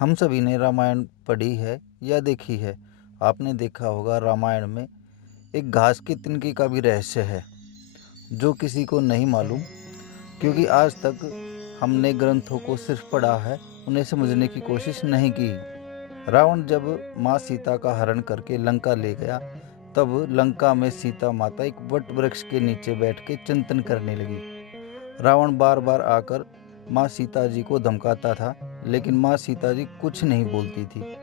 हम सभी ने रामायण पढ़ी है या देखी है। आपने देखा होगा रामायण में एक घास की तिनके का भी रहस्य है जो किसी को नहीं मालूम, क्योंकि आज तक हमने ग्रंथों को सिर्फ पढ़ा है, उन्हें समझने की कोशिश नहीं की। रावण जब माँ सीता का हरण करके लंका ले गया, तब लंका में सीता माता एक वट वृक्ष के नीचे बैठ के चिंतन करने लगी। रावण बार बार आकर माँ सीता जी को धमकाता था, लेकिन माँ सीता जी कुछ नहीं बोलती थी।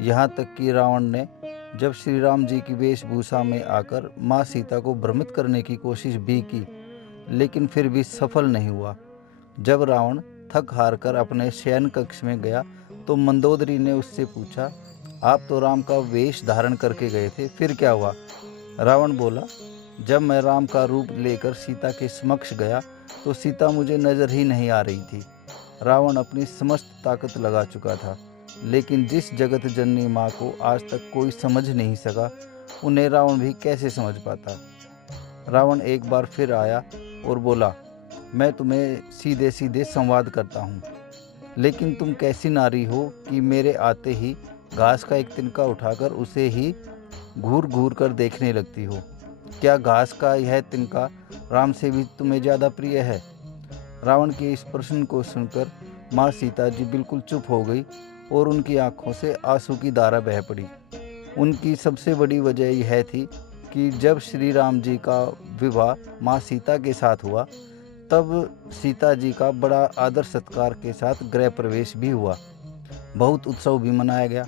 यहाँ तक कि रावण ने जब श्री राम जी की वेशभूषा में आकर माँ सीता को भ्रमित करने की कोशिश भी की, लेकिन फिर भी सफल नहीं हुआ। जब रावण थक हार कर अपने शयन कक्ष में गया तो मंदोदरी ने उससे पूछा, आप तो राम का वेश धारण करके गए थे, फिर क्या हुआ? रावण बोला, जब मैं राम का रूप लेकर सीता के समक्ष गया तो सीता मुझे नजर ही नहीं आ रही थी। रावण अपनी समस्त ताकत लगा चुका था, लेकिन जिस जगत जननी माँ को आज तक कोई समझ नहीं सका, उन्हें रावण भी कैसे समझ पाता। रावण एक बार फिर आया और बोला, मैं तुम्हें सीधे सीधे संवाद करता हूँ, लेकिन तुम कैसी नारी हो कि मेरे आते ही घास का एक तिनका उठाकर उसे ही घूर घूर कर देखने लगती हो। क्या घास का यह तिनका राम से भी तुम्हें ज़्यादा प्रिय है? रावण के इस प्रश्न को सुनकर माँ सीता जी बिल्कुल चुप हो गई और उनकी आंखों से आंसू की धारा बह पड़ी। उनकी सबसे बड़ी वजह यह थी कि जब श्री राम जी का विवाह माँ सीता के साथ हुआ, तब सीता जी का बड़ा आदर सत्कार के साथ गृह प्रवेश भी हुआ। बहुत उत्सव भी मनाया गया।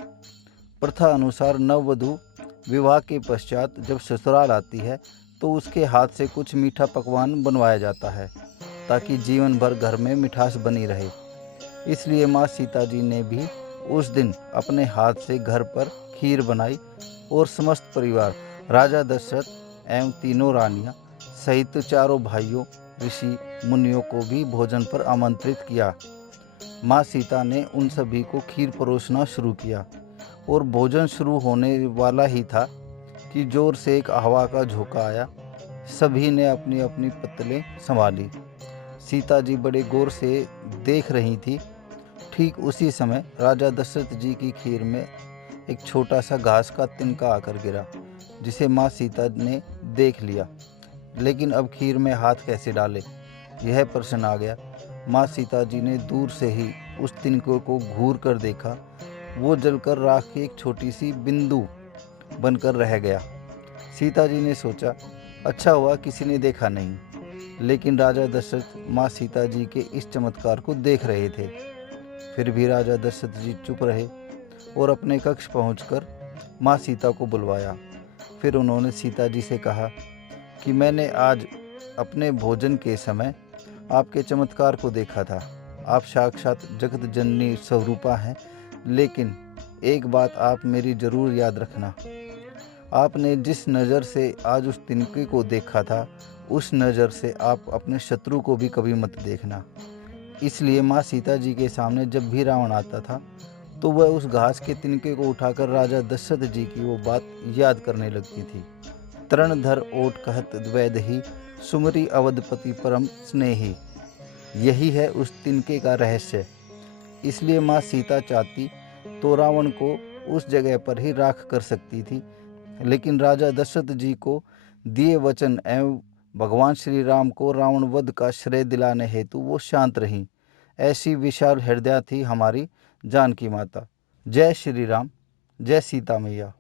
प्रथा अनुसार नववधु विवाह के पश्चात जब ससुराल आती है तो उसके हाथ से कुछ मीठा पकवान बनवाया जाता है, ताकि जीवन भर घर में मिठास बनी रहे। इसलिए माँ सीता जी ने भी उस दिन अपने हाथ से घर पर खीर बनाई और समस्त परिवार, राजा दशरथ एवं तीनों रानियां सहित चारों भाइयों, ऋषि मुनियों को भी भोजन पर आमंत्रित किया। माँ सीता ने उन सभी को खीर परोसना शुरू किया और भोजन शुरू होने वाला ही था कि जोर से एक हवा का झोंका आया। सभी ने अपनी अपनी पत्तलें संभाली। सीता जी बड़े गौर से देख रही थी। ठीक उसी समय राजा दशरथ जी की खीर में एक छोटा सा घास का तिनका आकर गिरा, जिसे माँ सीता ने देख लिया। लेकिन अब खीर में हाथ कैसे डाले, यह प्रश्न आ गया। माँ सीता जी ने दूर से ही उस तिनके को घूर कर देखा। वो जलकर राख की एक छोटी सी बिंदु बनकर रह गया। सीता जी ने सोचा, अच्छा हुआ किसी ने देखा नहीं। लेकिन राजा दशरथ माँ सीता जी के इस चमत्कार को देख रहे थे। फिर भी राजा दशरथ जी चुप रहे और अपने कक्ष पहुंचकर माँ सीता को बुलवाया। फिर उन्होंने सीता जी से कहा कि मैंने आज अपने भोजन के समय आपके चमत्कार को देखा था। आप साक्षात जगत जननी स्वरूपा हैं, लेकिन एक बात आप मेरी जरूर याद रखना। आपने जिस नज़र से आज उस तिनके को देखा था, उस नज़र से आप अपने शत्रु को भी कभी मत देखना। इसलिए माँ सीता जी के सामने जब भी रावण आता था तो वह उस घास के तिनके को उठाकर राजा दशरथ जी की वो बात याद करने लगती थी। तरणधर ओट कहत द्वैदही, सुमरी अवधपति परम स्नेही। यही है उस तिनके का रहस्य। इसलिए माँ सीता चाहती तो रावण को उस जगह पर ही राख कर सकती थी, लेकिन राजा दशरथ जी को दिए वचन एवं भगवान श्री राम को रावण वध का श्रेय दिलाने हेतु वो शांत रहीं। ऐसी विशाल हृदय थी हमारी जानकी माता। जय श्री राम, जय सीता मैया।